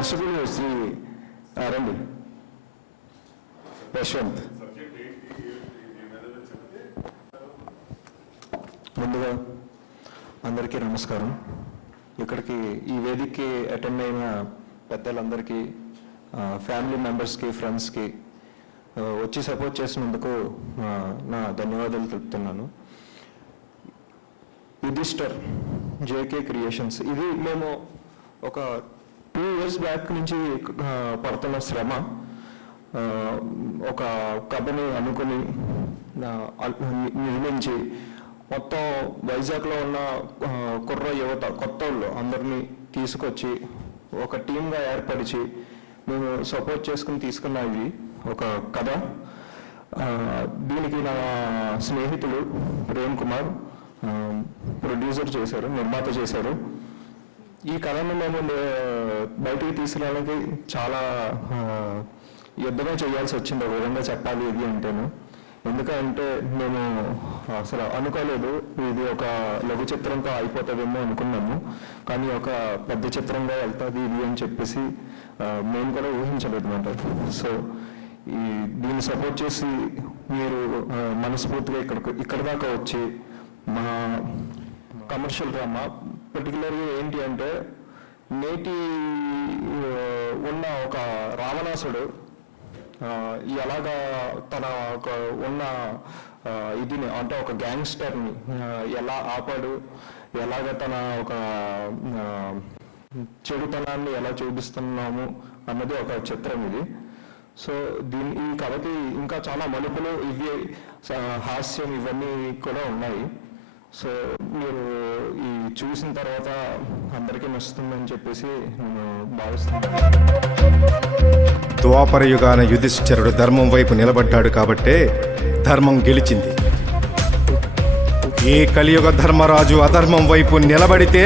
దర్శకులు శ్రీ రండి యశ్వంత్. ముందుగా అందరికీ నమస్కారం. ఇక్కడికి ఈ వేదికకి అటెండ్ అయిన పెద్దలందరికీ, ఫ్యామిలీ మెంబర్స్కి, ఫ్రెండ్స్కి వచ్చి సపోర్ట్ చేసినందుకు నా ధన్యవాదాలు తెలుపుతున్నాను. యుధిష్ఠర్ జేకే క్రియేషన్స్, ఇది మేము ఒక 2 years బ్యాక్ నుంచి పడుతున్న శ్రమ. ఒక కథని అనుకుని నిర్మించి మొత్తం వైజాగ్లో ఉన్న కుర్ర యువత, కొత్త వాళ్ళు అందరినీ తీసుకొచ్చి ఒక టీమ్గా ఏర్పరిచి మేము సపోర్ట్ చేసుకుని తీసుకున్న ఇది ఒక కథ. దీనికి నా స్నేహితులు ప్రేమ్ కుమార్ ప్రొడ్యూసర్ చేశారు, నిర్మాత చేశారు. ఈ కథను మేము బయటికి తీసుకురావడానికి చాలా యుద్ధమే చేయాల్సి వచ్చింది, ఒక విధంగా చెప్పాలి ఇది అంటేను. ఎందుకంటే మేము అసలు అనుకోలేదు ఇది ఒక లఘు చిత్రంతో అయిపోతుందేమో అనుకున్నాము, కానీ ఒక పెద్ద చిత్రంగా వెళ్తుంది ఇది అని చెప్పేసి మేము కూడా ఊహించలేదు అన్నమాట. సో దీన్ని సపోర్ట్ చేసి మీరు మనస్ఫూర్తిగా ఇక్కడ దాకా వచ్చి మా కమర్షియల్ డ్రామా పర్టికులర్గా ఏంటి అంటే, నేటి ఉన్న ఒక రావణాసుడు ఎలాగా తన ఒక ఉన్న ఇదిని అంటే ఒక గ్యాంగ్స్టర్ని ఎలా ఆపాడు, ఎలాగ తన ఒక చెడుతనాన్ని ఎలా చూపిస్తున్నాము అన్నది ఒక చిత్రం ఇది. సో ఈ కథకి ఇంకా చాలా మలుపులు, ఇవి హాస్యం ఇవన్నీ కూడా ఉన్నాయి. సో మీరు ఈ చూసిన తర్వాత అందరికీ నచ్చుతుందని చెప్పేసి నేను భావిస్తున్నాను. ద్వాపర యుగాన యుధిష్ఠిరుడు ధర్మం వైపు నిలబడ్డాడు కాబట్టే ధర్మం గెలిచింది. ఏ కలియుగ ధర్మరాజు అధర్మం వైపు నిలబడితే